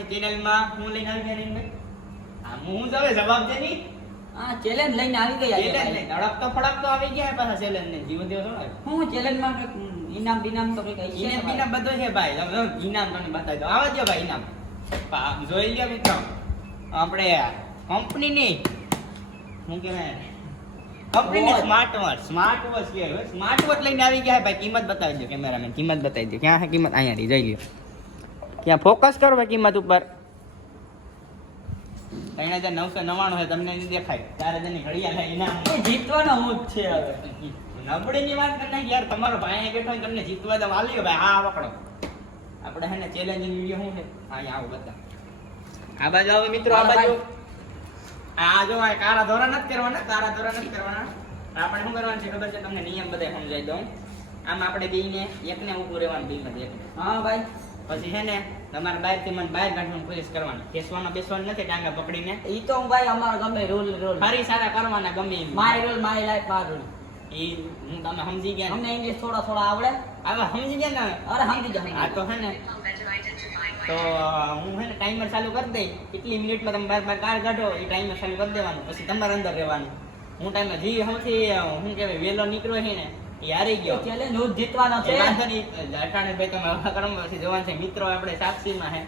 પછી ચેનલમાં હું લઈને આવી ગયા ભાઈ હા હું હવે જવાબ દે ની હા ચેલેન્જ લઈને આવી ગયા ચેલેન્જ લઈને ધડક તો ફડક તો આવી ગયા પાછા ચેલેન્જ ને જીવ દેવ થોડા હું ચેલેન્જ માં ઇનામ બિનામ તો કઈ ઇનામ બિનામ બધું છે ભાઈ તમે ઇનામ તમને બતાવી દો આવા દો ભાઈ ઇનામ જોઈ લ્યો મિત્રો આપણે કંપનીની શું કહેવાય કંપનીની સ્માર્ટ વોચ લે સ્માર્ટ વોચ લઈને આવી ગયા ભાઈ કિંમત બતાવી દો કેમેરામેન કિંમત બતાવી દો ક્યાં છે કિંમત અહીંયા જોઈ લ્યો ક્યાં ફોકસ કરો ભાઈ કિંમત ઉપર 3999 છે તમને નહીં દેખાય 4000 ની ઘડિયાળ થાય ઇનામ જીતવાનો હું જ છે હવે નબળીની વાત કરી યાર તમારો ભાઈ બેઠો હોય તમને જીતવા દો વાલ્યો ભાઈ આ પકડો આપણે હે ને ચેલેન્જિંગ વિડિયો શું છે અહીંયા આવો બધા આ બાજુ આવો મિત્રો આ બાજુ આ જો આ કાળા દોરા નથી કરવાના આપણે શું કરવાનું છે ખબર છે તમને નિયમ બધા સમજાવી દઉં આમ આપણે બેયને એકને ઊભું રહેવાનું બેયમાંથી એકને હા ભાઈ પછી છે ને તમારે બહારથી મને બહાર કાઢવાની કોશિશ કરવાની બેસવાનું નથી ટાંગા પકડીને ઈ તો ભાઈ અમારો ગમે રૂલ ફરી સારા કરવાના ગમે એમ my rule my life my rule ઈ હું તમે સમજી ગયા અમને ઇંગ્લિશ થોડા આવડે હવે સમજી ગયા ને અરે સમજી જાવ આ તો હે ને તો હું હે ને ટાઈમર ચાલુ કરી દઈ કેટલી મિનિટમાં તમે બહાર કાર કાઢો એ ટાઈમર ચાલુ કરી દેવાનું પછી તમારે અંદર રહેવાનું હું ટાઈમર જી સૌથી શું કહેવાય વેલો નીકળ્યો છે ને એ હારી ગયો ચેલેન્જ હું જીતવાનો છે અટાણે ભાઈ તમે હવે કરમ પછી જવાન છે મિત્રો આપણે સાક્ષીમાં હે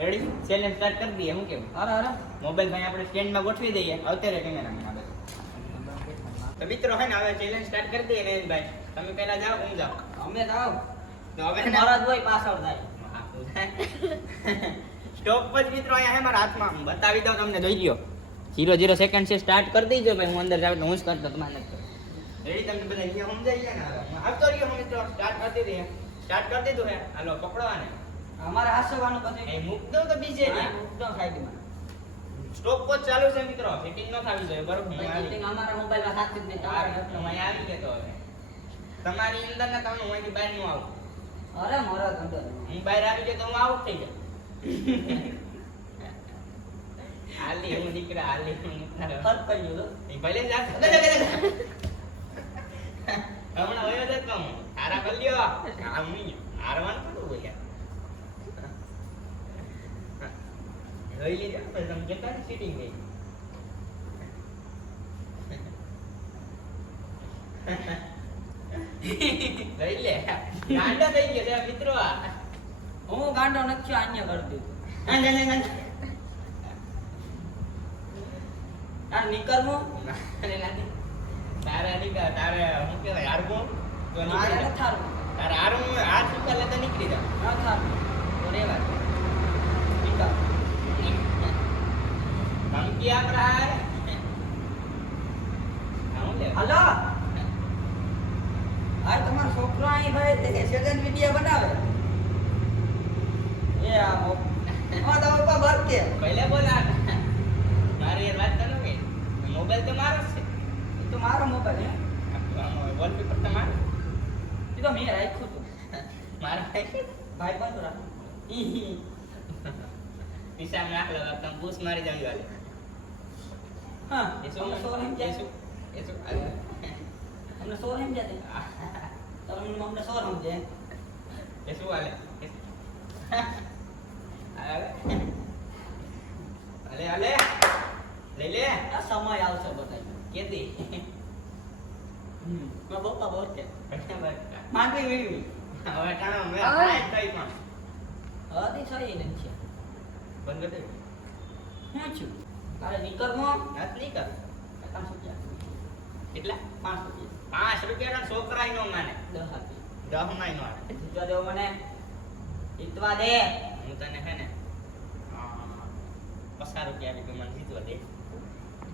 રેડી ચેલેન્જ સ્ટાર્ટ કરી દઈએ હું કેવું અરે મોબાઈલ ભાઈ આપણે સ્ટેન્ડમાં ગોઠવી દઈએ અત્યારે કેમેરામાં આવે તો મિત્રો હે ને હવે ચેલેન્જ સ્ટાર્ટ કરી દઈએ ને ભાઈ તમે પહેલા જાઓ હું જાઓ અમે જાવ તો હવે મારા જ હોય પાછળ થાય સ્ટોપ પર મિત્રો અહીંયા હે મારા હાથમાં બતાવી દઉં તમને જોઈ લ્યો 0 સેકન્ડ છે સ્ટાર્ટ કરી દીજો ભાઈ હું અંદર જાવ તો હું જ કરતો તમારે નથી રેડી તમને બધા અહીંયા સમજાઈ ગયા ને આવતો રહ્યો હું મિત્રો સ્ટાર્ટ કરી દીધું હે હાલો પકડવાને અમારે હાસવાનું બધું એ મૂક દો તો બીજે ને મુકતો સાઈડમાં સ્ટોપ પર ચાલુ છે મિત્રો સેટિંગ ન થાવી જોઈએ બરોબર સેટિંગ અમારા મોબાઈલમાં સાથે જ નહીં તમારે અહીંયા આવી ગયો તો હવે તમારી અંદર ના તમને હું અહીંથી બહાર નું આવું અરે મોરો ધંધો હું બહાર આવી ગયો તો હું આઉટ થઈ જાઉં હાલી હું દીકરા હાલી હું ફરક પડી ગયો એ ભલે જાત હમણાં વયો જતો હું તારા કર લ્યો આમ નહીં હારવાનું પડું બોલ્યા જોઈ લીધા પછી તમે કેટલા સીટિંગ ગઈ લઈ લે ગાંડા થઈ ગયા મિત્રો હું ગાંડો નથી અન્ય કરી દીધું તાર નીકળવું તારે નીકળ તારે શું કહેવાય હારવું તો મારે નીકળી ન થારું તારે હારવું હાથ નીકળ તો નીકળી જાવ ન થારું તો રેવા નીકળ ધમકી આપડા આવું લે હાલો આ તમારો છોકરો અહીં ભાઈ સેકન્ડ વિડિયો બનાવે એ આ તો ઉપર ભરકે પહેલા બોલા મારી યાર વાત કરો કે મોબાઈલ તો મારો જ છે એ તો મારો મોબાઈલ હે વોલપેપર તો મારો એ તો મેં રાખ્યું હતું મારા ભાઈ બંધ રાખ પિસા નાખ લો તમે બૂસ મારી જાવ વાલે હા એ શું સોર એમ જાય એ શું અમને સોર એમ જાય તમને અમને સોર સમજે એ શું વાલે અલે અલે લઈ લે આ સમય આવશે બતાવી કેતી મારા પપ્પા બહુ છે બરાબર માંડવી વીવી હવે ટાણો મે થાય થઈ પણ હદી થઈ ને છે બંધ કરી હું છું તારે નીકળવું નાત નહીં કર 5 રૂપિયા કેટલા 5 રૂપિયા 5 રૂપિયા છોકરાઈ નો માને 10 આપી 10 નાઈ નો આવે જીતવા દેવો મને જીતવા દે હું તને હે ને 50 રૂપિયા આપી મને જીતવા દે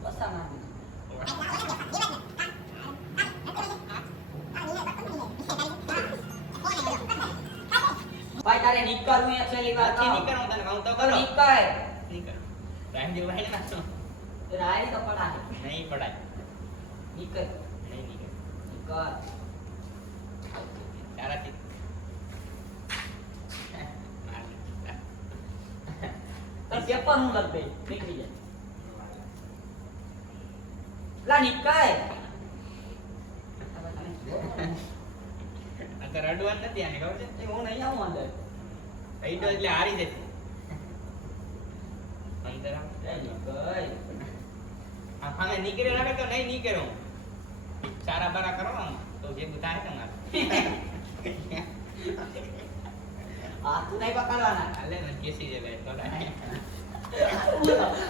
બસા ના ભાઈ તારે નીકળવું એ છેલ્લી વાત નથી નહીં કરું તને કહું તો કરો નીકળ નહીં કર રાંજી ભાઈ ને નાખો રાય તો પડાય નહીં પડાય નીકળ નહીં નીકળ નીકળ તારાથી તો પેપર હું લખ દે નીકળી જાય લા નીકળ અત્યારે અડવાન નથી આને ખબર છે એ હું નહીં આવું અંદર અઈડો એટલે હારી જતી આ ફાને નીકળે લાગે તો નહીં નીકળ્યો ચારા બારા કરો આમ તો જે થાય તમારે હાથ નહીં પકડવાના. હાલે ને કેસી જે ભાઈ થોડા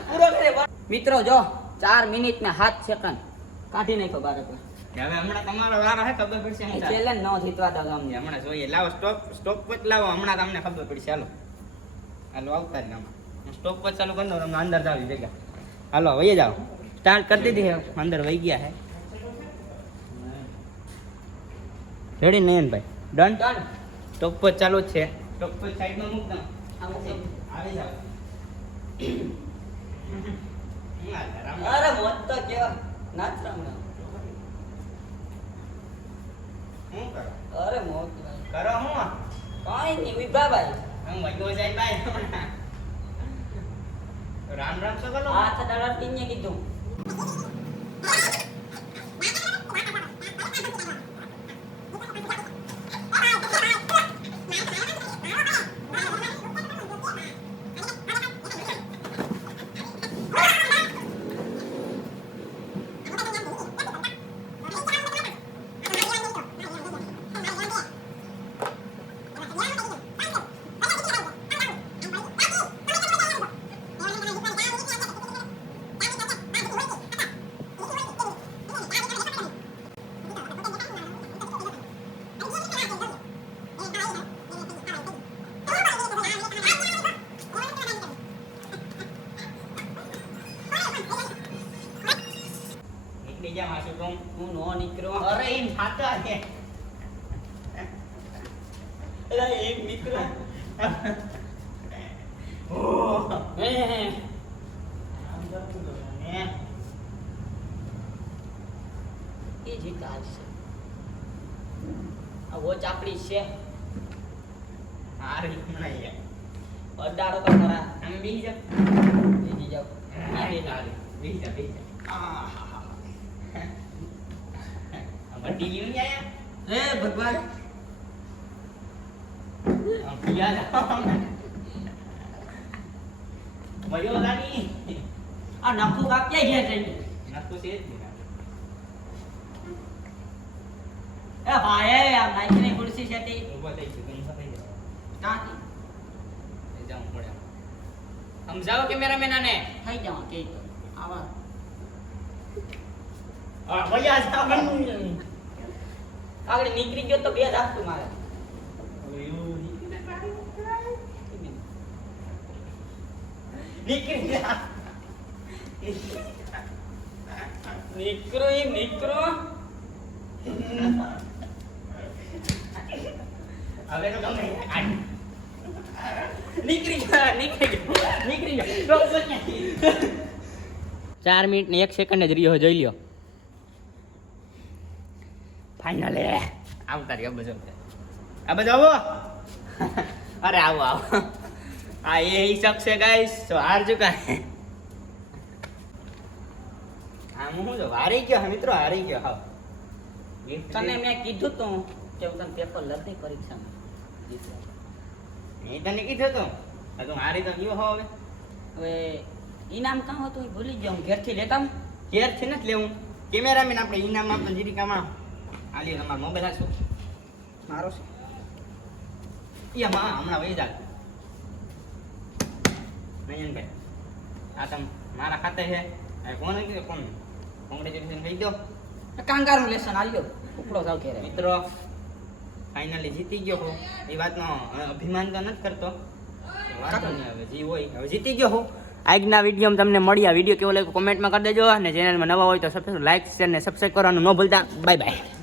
પૂરો કરે. મિત્રો જો 4 મિનિટ ને 7 સેકન્ડ કાઢી નાખો બાર પર. હવે હમણાં તમારો વારો હે ખબર પડશે હું થાય. ચેલેન્જ નો જીતવા દો તમને. હમણાં જોઈએ લાવો સ્ટોપ પર લાવો હમણાં તમને ખબર પડશે હાલો હાલો આવતા જ આમાં હું સ્ટોપ પર ચાલુ કરી દઉં તમને અંદર જાવ ભેગા હાલો વહી જાઓ સ્ટાર્ટ કરી દીધી હે અંદર વહી ગયા હે ready Nayanbhai done done. Stop પર ચાલુ જ છે સ્ટોપ પર સાઈડમાં મૂક દઉં આવી જાઓ અરે મોત તો કેવા નાચ રમણા. હું કરો અરે મોત કરો હું કાઈ નહીં વિભાભાઈ. હું વગ્યો જાય ભાઈ રામ રામ સો કરો હાથ ડાળા ટીને કીધું. નીકળી જા માસુ કહું હું નો નીકળ્યો. અરે એમ થાતા છે અરે એક મિત્ર. હે હે. એ જીતા છે. આ વોચ આપણી છે. હારી હમણાં યાર અડાડો તો ખરા. આમ બેસી જા બીજી જાવ. હારી હારી બેસી જા હવે ટીવી નહીં આયા હે ભગવાન. આમ પિયા જાઓ મયો લાગી આ નખું કાપ્યા ગયા છે. નાખતો છે જ નહીં એ ભાઈ આ નાખીને ખુરશી છે તે ઊભો થઈ છે ગુમ થઈ જાય કાંથી એ જાઉં પડે સમજાવો કેમેરામેનને થઈ જાવ કે આવા આ ભૈયા જાવ આગળ નીકળી ગયો તો બે રાખતું મારે. નીકળી જા નીકળો એ નીકળો. હવે તો ગમે નીકળી જા નીકળી જા 4 મિનિટ ને 1 સેકન્ડ જ રહ્યો જોઈ લ્યો ફાઇનલ આવતા રહ્યો બધો આ બધો આવો અરે આવો આવો આ એ હિસાબ છે ગાઈસ તો હાર ચુકા આમ હું તો હારી ગયો મિત્રો હારી ગયો હા તને મેં કીધું તું કે હું તને પેપર લખી પરીક્ષામાં. મેં તને કીધું તો તું હારી તો ગયો હો હવે હવે ઇનામ કાં હતું એ ભૂલી ગયો. હું ઘેરથી લેતા આવું. ઘેરથી નથી લેવું કેમેરામેન આપણે ઇનામ આપતો જીરિકામાં આલી તમારો મોબાઈલ હાસો મારો છે. યા માં હમણાં વહી જા નયનભાઈ આ તમ મારા ખાતે છે આ કોણ કીધું કોણ કોંગ્રેચ્યુલેશન કહી દો કાંગારું લેસન આલ્યો ઉપડો જાવ ઘેરે. મિત્રો ફાઇનલી જીતી ગયો હું એ વાતનો અભિમાન તો નથી કરતો વાંધો નહીં હવે જી હોય હવે જીતી ગયો હું આજના વિડીયોમાં તમને મળી આ વિડીયો કેવો લાગ્યો કોમેન્ટમાં કરી દેજો અને ચેનલમાં નવા હોય તો લાઈક શેર ને સબસ્ક્રાઈબ કરવાનું ન ભૂલતા બાય બાય